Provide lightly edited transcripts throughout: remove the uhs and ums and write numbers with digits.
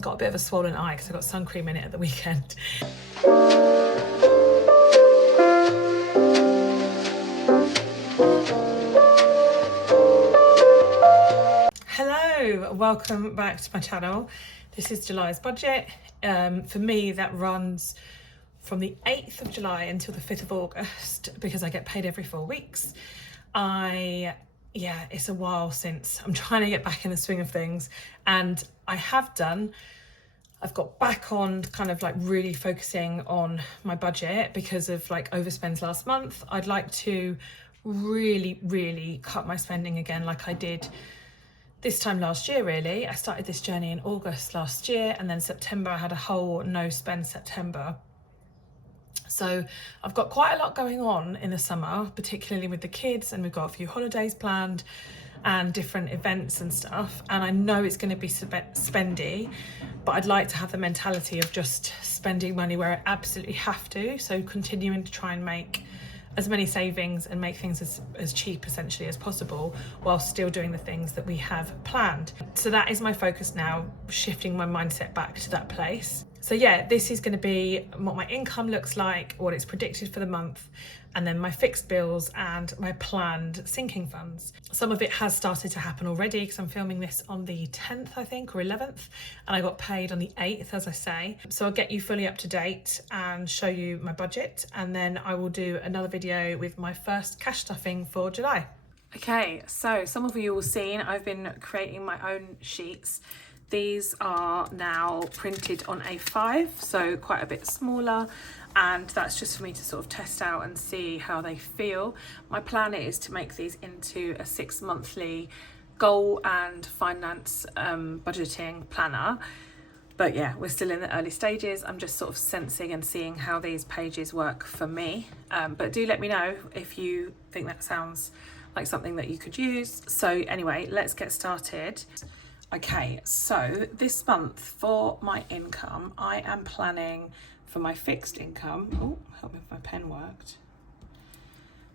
Got a bit of a swollen eye because I got sun cream in it at the weekend. Hello, welcome back to my channel. This is July's budget. For me, that runs from the 8th of July until the 5th of August because I get paid every 4 weeks. Yeah, it's a while since. I'm trying to get back in the swing of things, and I've got back on kind of like really focusing on my budget because of like overspends last month. I'd like to really cut my spending again like I did this time last year. Really, I started this journey in August last year, and then September I had a whole no spend September. So I've got quite a lot going on in the summer, particularly with the kids, and we've got a few holidays planned and different events and stuff, and I know it's going to be spendy, but I'd like to have the mentality of just spending money where I absolutely have to, so continuing to try and make as many savings and make things as cheap essentially as possible while still doing the things that we have planned. So that is my focus now, shifting my mindset back to that place. So yeah, this is going to be what my income looks like, what it's predicted for the month, and then my fixed bills and my planned sinking funds. Some of it has started to happen already because I'm filming this on the 10th, I think, or 11th, and I got paid on the 8th, as I say. So I'll get you fully up to date and show you my budget, and then I will do another video with my first cash stuffing for July. Okay, so some of you will see I've been creating my own sheets. These are now printed on A5, so quite a bit smaller, and that's just for me to sort of test out and see how they feel. My plan is to make these into a 6-monthly goal and finance budgeting planner. But yeah, we're still in the early stages. I'm just sort of sensing and seeing how these pages work for me. But do let me know if you think that sounds like something that you could use. So anyway, let's get started. Okay, so this month for my income, I am planning for my fixed income. Oh, help me if my pen worked.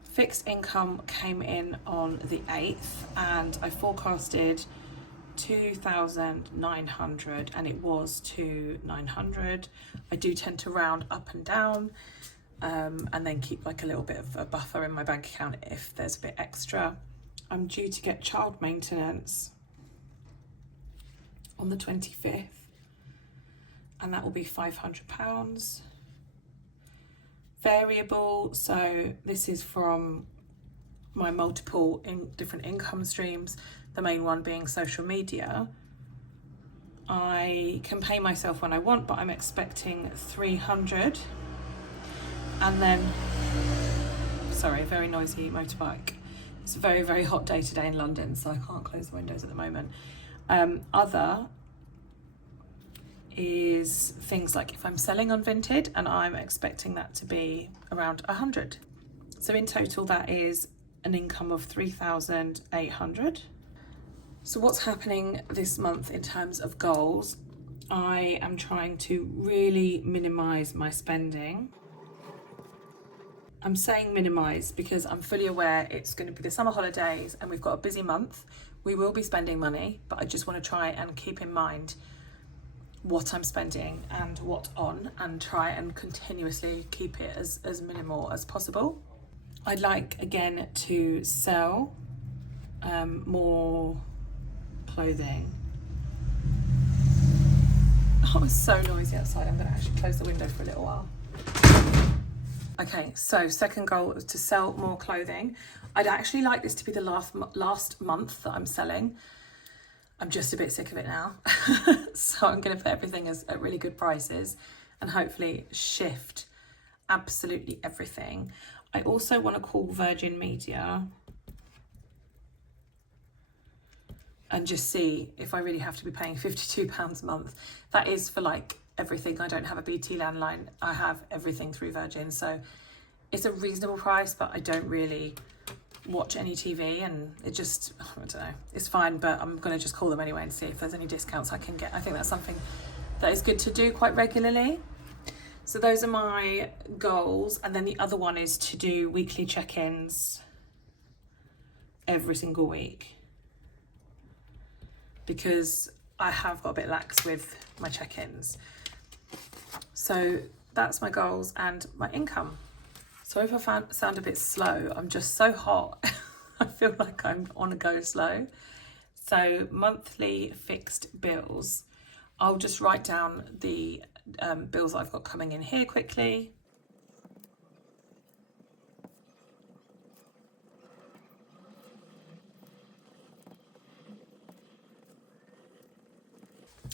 Fixed income came in on the 8th, and I forecasted 2,900, and it was 2,900. I do tend to round up and down, and then keep like a little bit of a buffer in my bank account if there's a bit extra. I'm due to get child maintenance on the 25th, and that will be £500. Variable, so this is from my multiple different income streams, the main one being social media. I can pay myself when I want, but I'm expecting 300. And then, sorry, very noisy motorbike. It's a very hot day today in London, so I can't close the windows at the moment. Other is things like if I'm selling on Vinted, and I'm expecting that to be around 100. So in total, that is an income of 3,800. So what's happening this month in terms of goals? I am trying to really minimize my spending. I'm saying minimize because I'm fully aware it's going to be the summer holidays and we've got a busy month. We will be spending money, but I just want to try and keep in mind what I'm spending and what on, and try and continuously keep it as minimal as possible. I'd like again to sell more clothing. Oh, it's so noisy outside. I'm going to actually close the window for a little while. Okay, so second goal is to sell more clothing. I'd actually like this to be the last month that I'm selling. I'm just a bit sick of it now. So I'm going to put everything at really good prices and hopefully shift absolutely everything. I also want to call Virgin Media and just see if I really have to be paying £52 a month. That is for like everything. I don't have a BT landline. I have everything through Virgin. So it's a reasonable price, but I don't really watch any TV, and it just, I don't know, it's fine, but I'm going to just call them anyway and see if there's any discounts I can get. I think that's something that is good to do quite regularly. So those are my goals. And then the other one is to do weekly check-ins every single week, because I have got a bit lax with my check-ins. So that's my goals and my income. So if I sound a bit slow, I'm just so hot. I feel like I'm on a go slow. So monthly fixed bills. I'll just write down the bills that I've got coming in here quickly.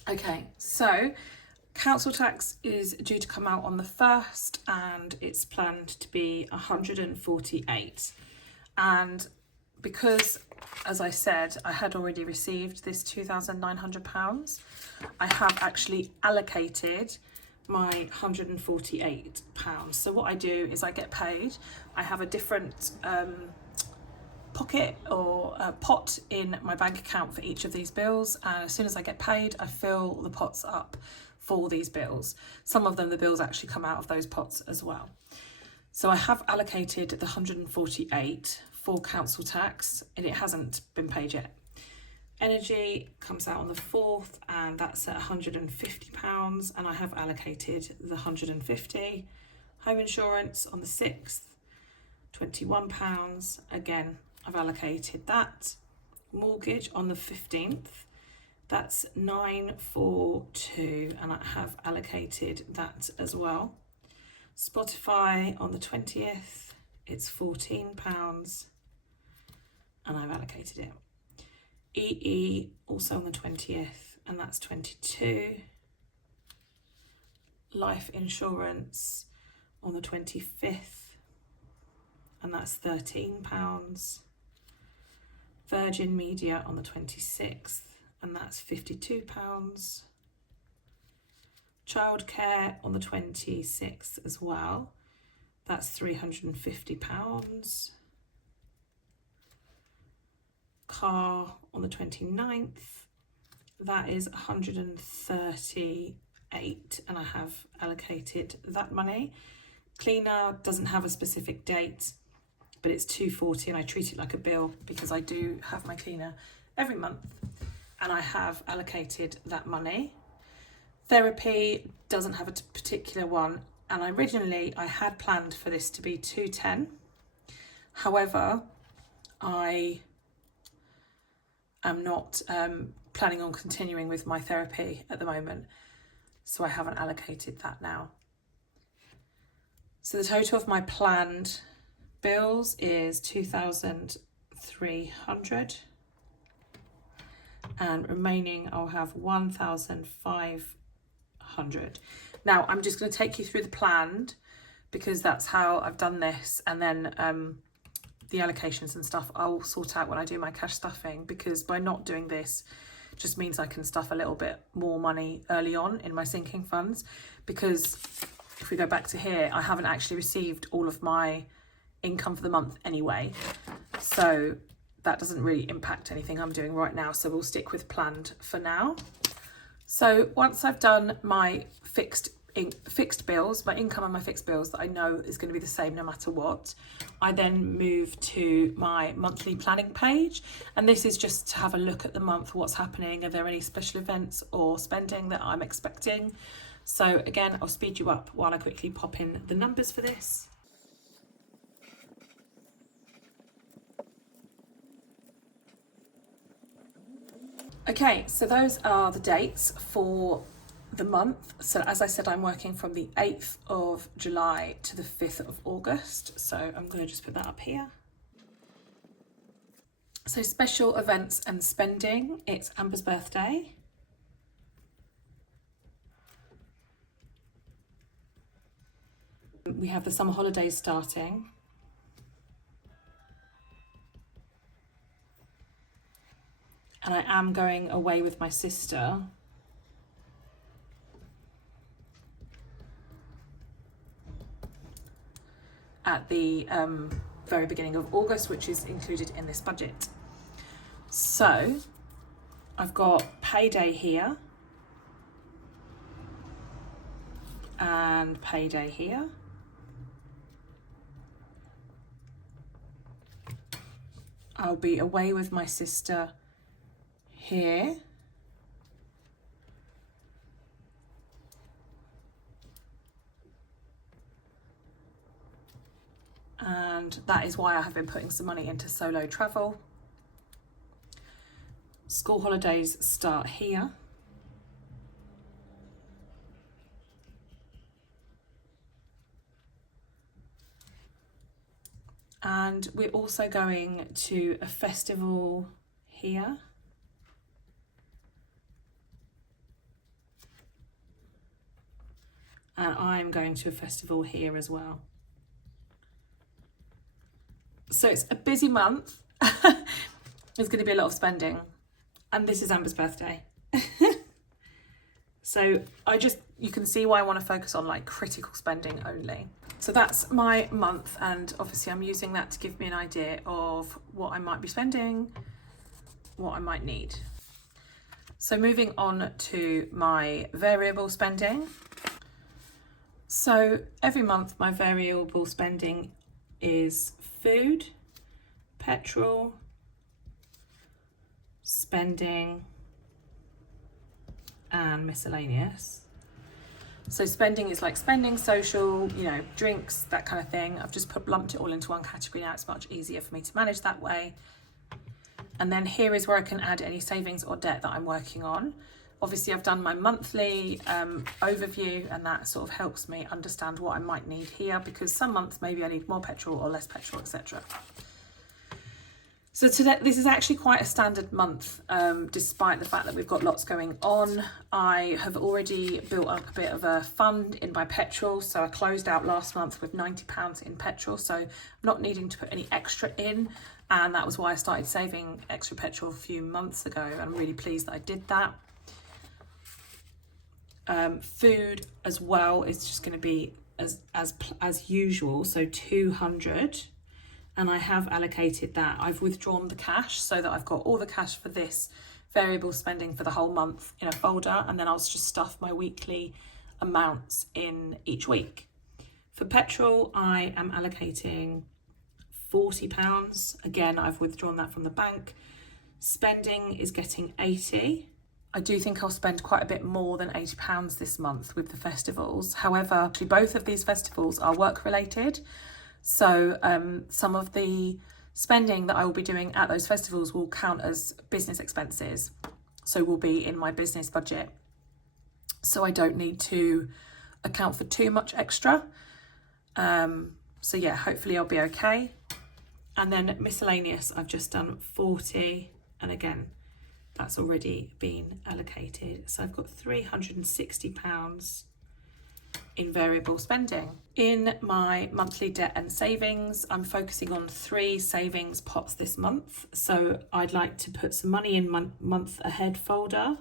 Okay, so council tax is due to come out on the 1st and it's planned to be 148. And because, as I said, I had already received this £2,900, I have actually allocated my £148. So what I do is I get paid, I have a different pocket or a pot in my bank account for each of these bills, and as soon as I get paid I fill the pots up for these bills. Some of them, the bills actually come out of those pots as well. So I have allocated the 148 for council tax and it hasn't been paid yet. Energy comes out on the 4th and that's at £150 and I have allocated the 150. Home insurance on the 6th, £21, again I've allocated that. Mortgage on the 15th, that's 942 and I have allocated that as well. Spotify on the 20th, it's £14 and I've allocated it. EE also on the 20th and that's 22. Life insurance on the 25th and that's £13. Virgin Media on the 26th and that's £52. Childcare on the 26th as well, that's £350. Car on the 29th, that is 138 and I have allocated that money. Cleaner doesn't have a specific date, but it's 240 and I treat it like a bill because I do have my cleaner every month and I have allocated that money. Therapy doesn't have a particular one and originally I had planned for this to be 210. However, I am not planning on continuing with my therapy at the moment, so I haven't allocated that now. So the total of my planned bills is 2,300 and remaining I'll have 1,500. Now I'm just going to take you through the planned because that's how I've done this, and then the allocations and stuff I'll sort out when I do my cash stuffing, because by not doing this just means I can stuff a little bit more money early on in my sinking funds, because if we go back to here I haven't actually received all of my income for the month anyway, so that doesn't really impact anything I'm doing right now, so we'll stick with planned for now. So once I've done my fixed bills, my income and my fixed bills that I know is going to be the same no matter what, I then move to my monthly planning page, and this is just to have a look at the month, what's happening, are there any special events or spending that I'm expecting. So again, I'll speed you up while I quickly pop in the numbers for this. Okay, so those are the dates for the month. So as I said, I'm working from the 8th of July to the 5th of August. So I'm going to just put that up here. So special events and spending, it's Amber's birthday. We have the summer holidays starting. And I am going away with my sister. At the very beginning of August, which is included in this budget. So I've got payday here and payday here. I'll be away with my sister here, and that is why I have been putting some money into solo travel. School holidays start here. And we're also going to a festival here. And I'm going to a festival here as well. So it's a busy month. There's going to be a lot of spending. And this is Amber's birthday. So you can see why I want to focus on like critical spending only. So that's my month, and obviously I'm using that to give me an idea of what I might be spending, what I might need. So moving on to my variable spending. So every month my variable spending is food, petrol, spending, and miscellaneous. So spending is like spending, social, you know, drinks, that kind of thing. I've just lumped it all into one category now. It's much easier for me to manage that way. And then here is where I can add any savings or debt that I'm working on. Obviously I've done my monthly overview, and that sort of helps me understand what I might need here, because some months maybe I need more petrol or less petrol, etc. So today, this is actually quite a standard month, despite the fact that we've got lots going on. I have already built up a bit of a fund in my petrol. So I closed out last month with £90 in petrol. So I'm not needing to put any extra in. And that was why I started saving extra petrol a few months ago. And I'm really pleased that I did that. Food as well is just going to be as usual. So 200. And I have allocated that. I've withdrawn the cash so that I've got all the cash for this variable spending for the whole month in a folder, and then I'll just stuff my weekly amounts in each week. For petrol, I am allocating £40. Again, I've withdrawn that from the bank. Spending is getting 80. I do think I'll spend quite a bit more than £80 this month with the festivals. However, both of these festivals are work related. So some of the spending that I will be doing at those festivals will count as business expenses. So will be in my business budget. So I don't need to account for too much extra. So yeah, hopefully I'll be okay. And then miscellaneous, I've just done 40. And again, that's already been allocated. So I've got £360 in variable spending. In my monthly debt and savings, I'm focusing on 3 savings pots this month. So I'd like to put some money in month ahead folder,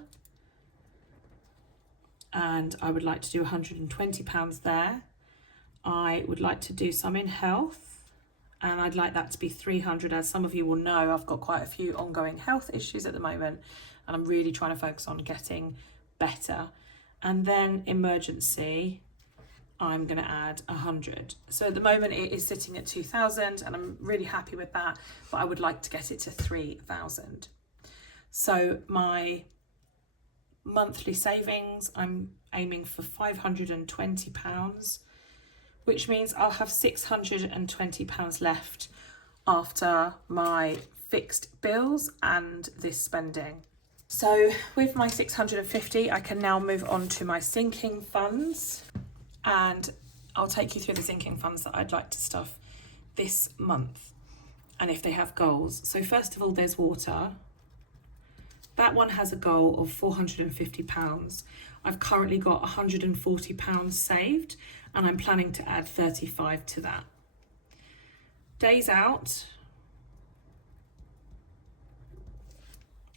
and I would like to do £120 there. I would like to do some in health, and I'd like that to be 300. As some of you will know, I've got quite a few ongoing health issues at the moment, and I'm really trying to focus on getting better. And then emergency, I'm going to add 100. So at the moment it is sitting at 2,000, and I'm really happy with that, but I would like to get it to 3,000. So my monthly savings, I'm aiming for £520, which means I'll have £620 left after my fixed bills and this spending. So with my 650, I can now move on to my sinking funds, and I'll take you through the sinking funds that I'd like to stuff this month and if they have goals. So first of all, there's water. That one has a goal of £450. I've currently got £140 saved, and I'm planning to add 35 to that. Days out,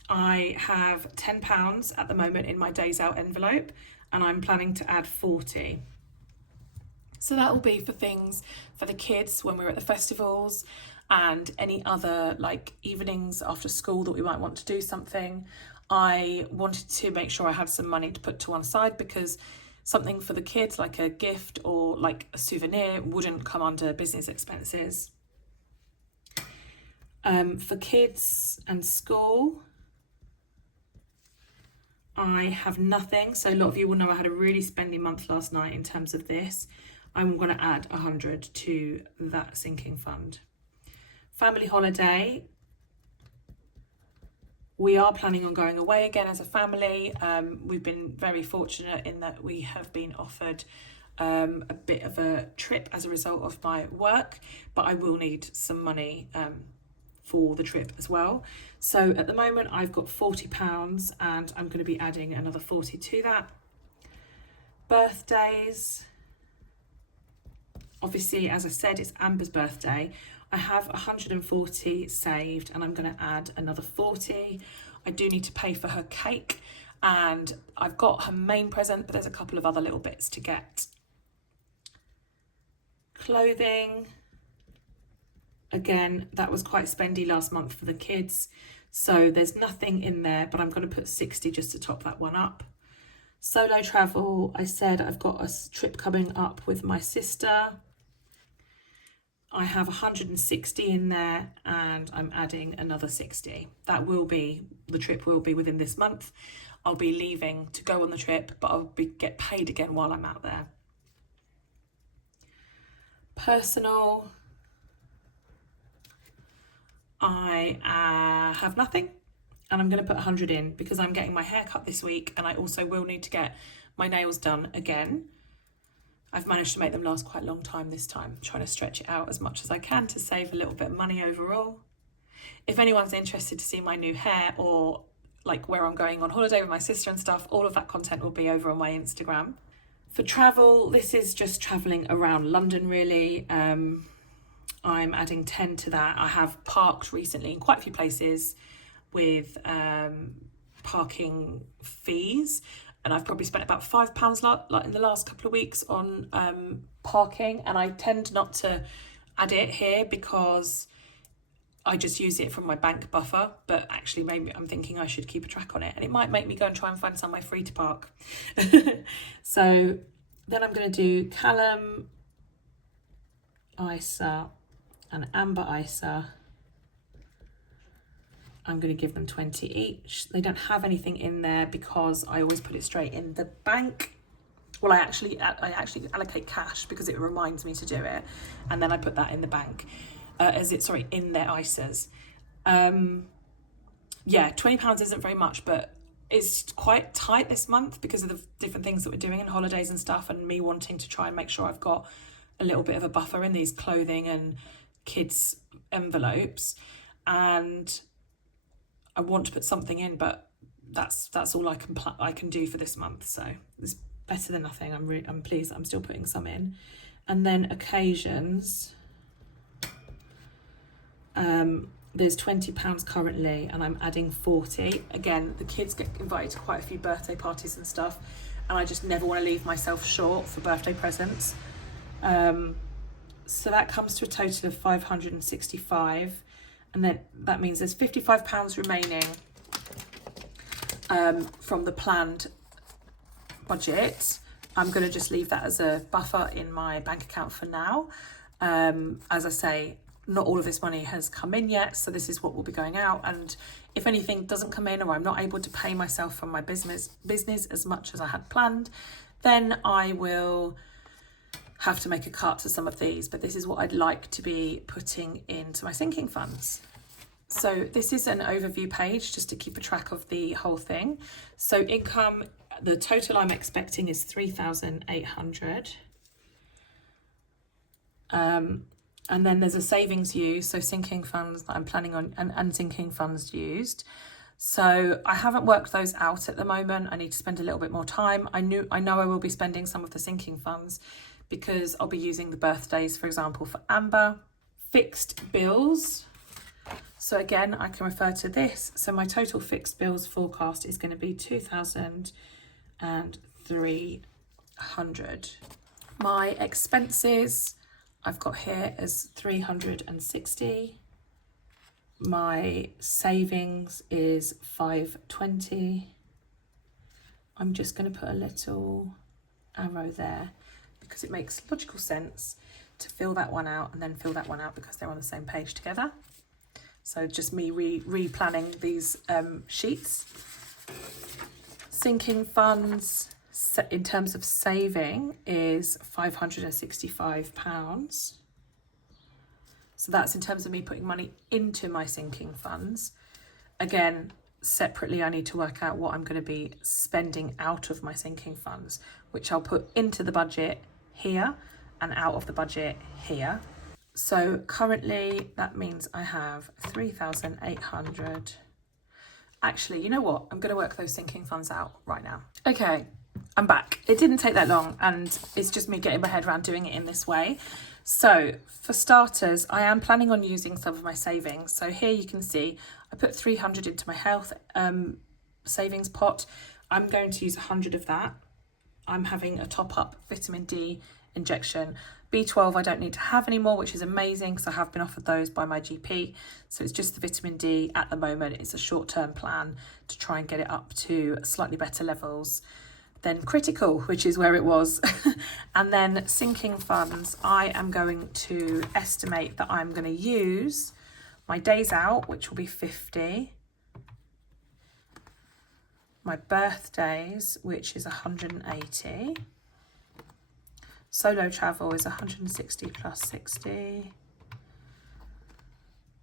I have £10 at the moment in my days out envelope, and I'm planning to add 40. So that will be for things for the kids when we're at the festivals, and any other like evenings after school that we might want to do something. I wanted to make sure I had some money to put to one side, because something for the kids like a gift or like a souvenir wouldn't come under business expenses. For kids and school, I have nothing. So a lot of you will know I had a really spendy month last night in terms of this. I'm going to add 100 to that sinking fund. Family holiday. We are planning on going away again as a family. We've been very fortunate in that we have been offered a bit of a trip as a result of my work, but I will need some money for the trip as well. So at the moment I've got £40 and I'm going to be adding another 40 to that. Birthdays. Obviously, as I said, it's Amber's birthday. I have 140 saved and I'm going to add another 40. I do need to pay for her cake and I've got her main present, but there's a couple of other little bits to get. Clothing. Again, that was quite spendy last month for the kids. So there's nothing in there, but I'm going to put 60 just to top that one up. Solo travel. I said I've got a trip coming up with my sister. I have 160 in there and I'm adding another 60. The trip will be within this month. I'll be leaving to go on the trip, but I'll get paid again while I'm out there. Personal. I have nothing and I'm going to put 100 in because I'm getting my hair cut this week and I also will need to get my nails done again. I've managed to make them last quite a long time this time, trying to stretch it out as much as I can to save a little bit of money overall. If anyone's interested to see my new hair or like where I'm going on holiday with my sister and stuff, all of that content will be over on my Instagram. For travel, this is just travelling around London really. I'm adding 10 to that. I have parked recently in quite a few places with parking fees. And I've probably spent about £5 in the last couple of weeks on parking. And I tend not to add it here because I just use it from my bank buffer. But actually, maybe I'm thinking I should keep a track on it. And it might make me go and try and find somewhere free to park. So then I'm going to do Callum, Isa and Amber Isa. I'm going to give them 20 each. They don't have anything in there because I always put it straight in the bank. Well, I actually allocate cash because it reminds me to do it. And then I put that in the bank, in their ISAs. Yeah, £20 isn't very much, but it's quite tight this month because of the different things that we're doing and holidays and stuff and me wanting to try and make sure I've got a little bit of a buffer in these clothing and kids envelopes. And I want to put something in, but that's all I can do for this month. So it's better than nothing. I'm pleased I'm still putting some in. And then occasions. There's £20 currently, and I'm adding 40. Again, the kids get invited to quite a few birthday parties and stuff, and I just never want to leave myself short for birthday presents. So that comes to a total of 565. And then that means there's £55 remaining from the planned budget. I'm going to just leave that as a buffer in my bank account for now. As I say, not all of this money has come in yet, so this is what will be going out. And if anything doesn't come in or I'm not able to pay myself from my business as much as I had planned, then I will have to make a cut to some of these, but this is what I'd like to be putting into my sinking funds. So this is an overview page just to keep a track of the whole thing. So income, the total I'm expecting is 3,800. And then there's a savings used, so sinking funds that I'm planning on and unsinking funds used. So I haven't worked those out at the moment. I need to spend a little bit more time. I know I will be spending some of the sinking funds because I'll be using the birthdays, for example, for Amber. Fixed bills. So again, I can refer to this. So my total fixed bills forecast is going to be 2,300. My expenses I've got here as 360. My savings is 520. I'm just going to put a little arrow there because it makes logical sense to fill that one out and then fill that one out because they're on the same page together. So just me replanning these sheets. Sinking funds, in terms of saving is £565. So that's in terms of me putting money into my sinking funds. Again, separately, I need to work out what I'm going to be spending out of my sinking funds, which I'll put into the budget here and out of the budget here. So currently that means I have 3,800. Actually, you know what? I'm going to work those sinking funds out right now. Okay, I'm back. It didn't take that long, and it's just me getting my head around doing it in this way. So for starters, I am planning on using some of my savings. So here you can see I put 300 into my health savings pot. I'm going to use 100 of that. I'm having a top up vitamin D injection. B12 I don't need to have anymore, which is amazing because I have been offered those by my GP. So it's just the vitamin D at the moment. It's a short-term plan to try and get it up to slightly better levels than critical, which is where it was. And then sinking funds, I am going to estimate that I'm going to use my days out, which will be 50. My birthdays, which is 180. Solo travel is 160 plus 60.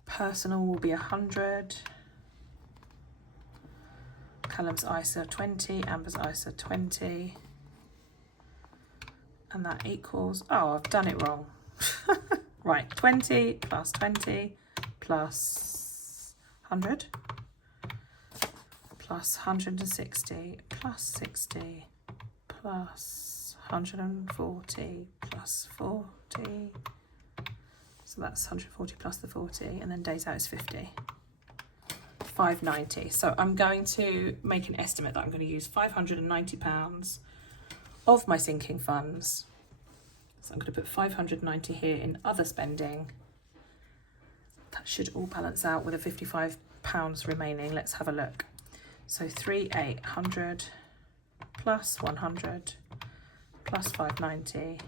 Personal will be 100. Callum's ISA 20, Amber's ISA 20. And that equals, oh, I've done it wrong. Right, 20 plus 20 plus 100 plus 160 plus 60 plus 140 plus 40. So that's 140 plus the 40, and then days out is 50. 590. So I'm going to make an estimate that I'm going to use £590 of my sinking funds. So I'm going to put 590 here in other spending. That should all balance out with a £55 remaining. Let's have a look. So 3,800 plus 100 plus 590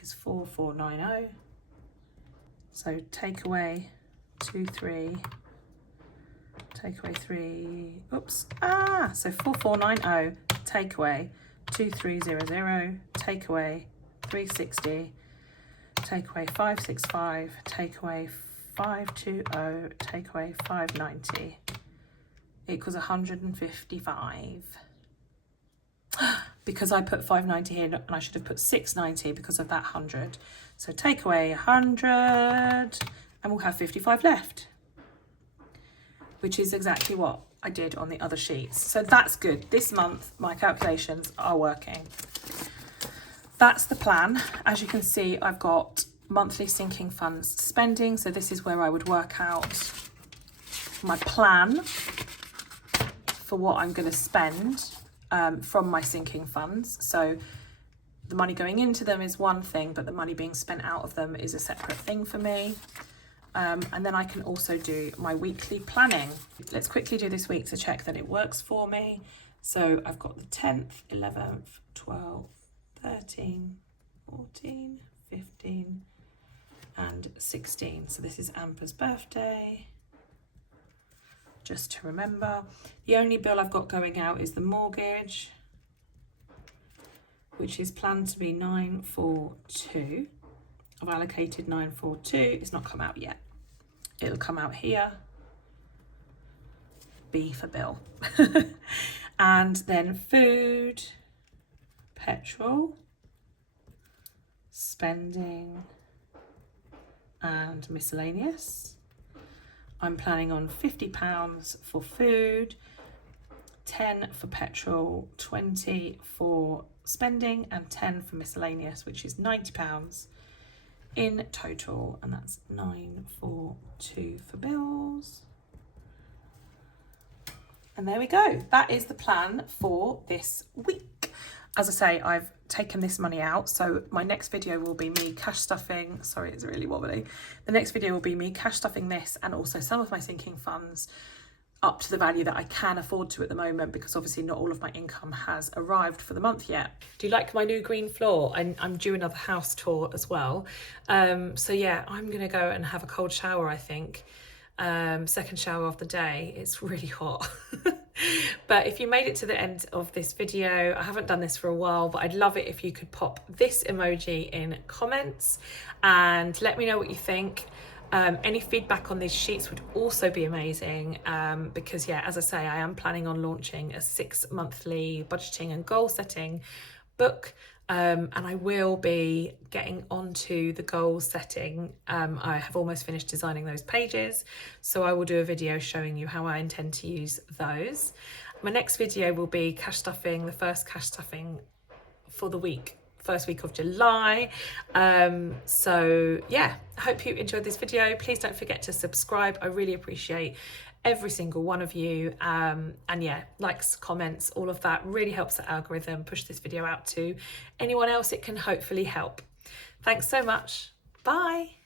is 4,490. So take away 23. Take away 3, oops, so 4,490, take away 2,300, take away 360, take away 565, take away 520, take away 590, equals 155. Because I put 590 here, and I should have put 690 because of that 100. So take away 100, and we'll have 55 left, which is exactly what I did on the other sheets. So that's good. This month, my calculations are working. That's the plan. As you can see, I've got monthly sinking funds spending. So this is where I would work out my plan for what I'm going to spend from my sinking funds. So the money going into them is one thing, but the money being spent out of them is a separate thing for me. And then I can also do my weekly planning. Let's quickly do this week to check that it works for me. So I've got the 10th, 11th, 12th, 13, 14, 15, and 16. So this is Amber's birthday, just to remember. The only bill I've got going out is the mortgage, which is planned to be 942. I've allocated 942. It's not come out yet. It'll come out here. B for bill. And then food, petrol, spending, and miscellaneous. I'm planning on £50 for food, 10 for petrol, 20 for spending, and 10 for miscellaneous, which is £90 in total, and that's 942 for bills. And there we go. That is the plan for this week. As I say, I've taken this money out, so my next video will be me cash stuffing. Sorry, it's really wobbly. The next video will be me cash stuffing this and also some of my sinking funds up to the value that I can afford to at the moment, because obviously not all of my income has arrived for the month yet. Do you like my new green floor? I'm due another house tour as well. So yeah, I'm gonna go and have a cold shower, I think. second shower of the day. It's really hot. But if you made it to the end of this video, I haven't done this for a while, but I'd love it if you could pop this emoji in comments and let me know what you think. Any feedback on these sheets would also be amazing, because yeah, as I say, I am planning on launching a 6-monthly budgeting and goal setting book, and I will be getting onto the goal setting. I have almost finished designing those pages, so I will do a video showing you how I intend to use those. My next video will be cash stuffing, the first cash stuffing for the first week of July. So yeah, I hope you enjoyed this video. Please don't forget to subscribe. I really appreciate every single one of you, and yeah, likes, comments, all of that really helps the algorithm push this video out to anyone else it can hopefully help. Thanks so much. Bye.